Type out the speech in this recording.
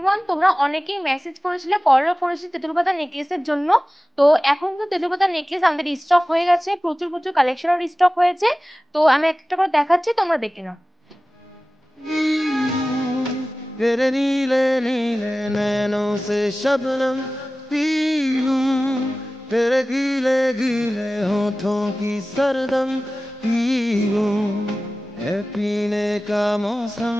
এভরিওয়ান, তোমরা অনেকেই মেসেজ করেছিলে, কলও করেছিলে তেঁতুল পাতা নেকলেসের জন্য। তো এখন তো তেঁতুল পাতা নেকলেস আমাদের স্টক হয়ে গেছে, প্রচুর প্রচুর কালেকশনের স্টক হয়েছে। তো আমি একটা করে দেখাচ্ছি, তোমরা দেখে নাও। तेरे नीले नीले नैनों से शबनम पी लूं, तेरे गीले गीले होठों की सरदम पी लूं, है पीने का मौसम।